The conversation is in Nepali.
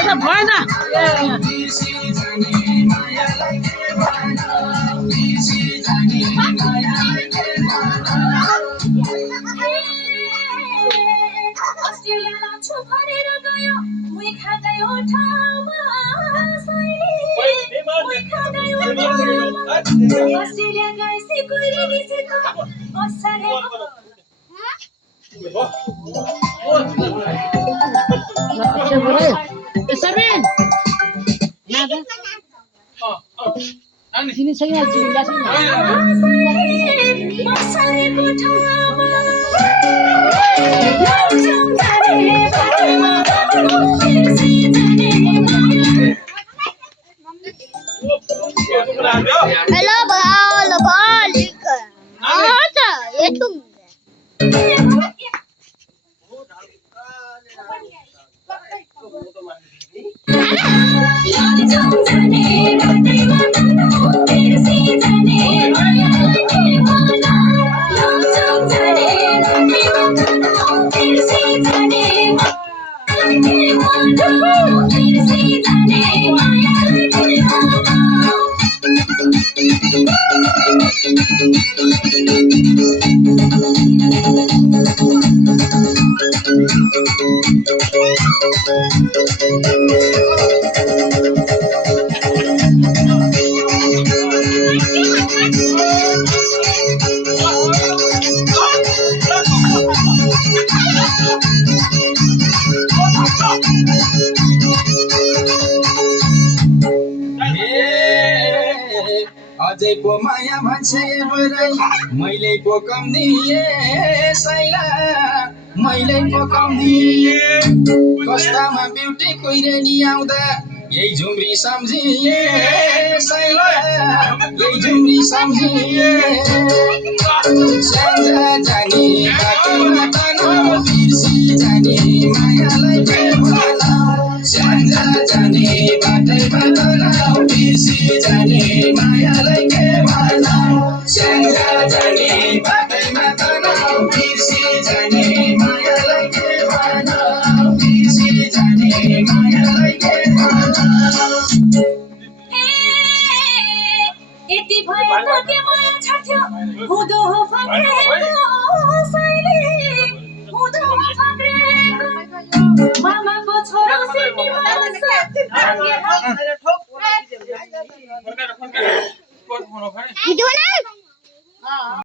এটা ভয় না Sabihin! Sini saya jelas ini. Hello, balik. Ada, itu. अझै पो माया भन्छे बरै मैले पो कम दिए सैला मैले पो कम दिए कस्तामा ब्युटी कुइरेनी आउँदा यही झुम्री सम्झिए सैला यही झुम्री सम्झिए स्याङ्जा जाने बाटोमा तनाउ बिर्सी जाने मायालाई के भनाउ स्याङ्जा जाने बाटैमा तनाउ बिर्सी जाने मायालाई के भनाउ स्याङ्जा जाने बाटैमा तनाउ बिर्सी जाने मायालाई के भनाउ बिर्सी जाने मायालाई के भनाउ यति भयो त के माया छाड्थ्यो हुँदो हो फक्रेको सैले हुँदो हो फक्रेको मामाको छोरो सिटी मान्छ Itu mana?